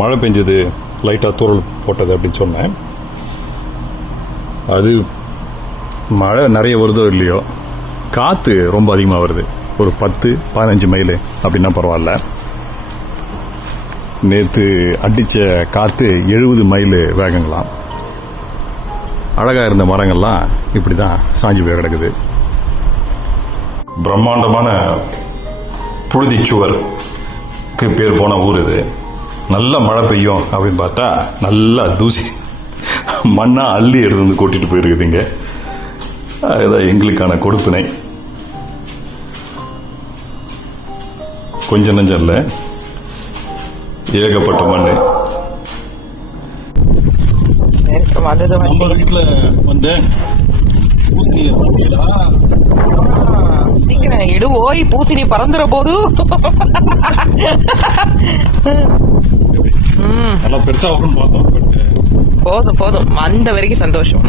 மழை பெஞ்சது, லைட்டாக தூறல் போட்டது அப்படின்னு சொன்னேன். அது மழை நிறைய வருதோ இல்லையோ, காற்று ரொம்ப அதிகமாக வருது. ஒரு 10-15 மைல் அப்படின்னா பரவாயில்ல. நேற்று அடித்த காற்று 70 மைல் வேகங்களாம். அழகாக இருந்த மரங்கள்லாம் இப்படி தான் சாஞ்சி போய் கிடக்குது. பிரம்மாண்டமான புழுதிச்சுவருக்கு பேர் போன ஊர் இது. நல்ல மழை பெய்யும் அப்படின்னு பார்த்தா நல்லா தூசி மண்ணா அள்ளி எடுத்து வந்து கூட்டிட்டு போயிருக்குதுங்க. அதுதான் எங்களுக்கான கொடுப்பினை. கொஞ்சம் நஞ்சம் இல்லை, ஏகப்பட்ட மண்ணு. நம்ம வீட்டுல வந்து சீக்கிரம் எடுவோய், பூசணி பறந்துற போது நல்லா பெருசா வரும்னு பார்த்தோம். போதும் போதும், அந்த வரைக்கும் சந்தோஷம்.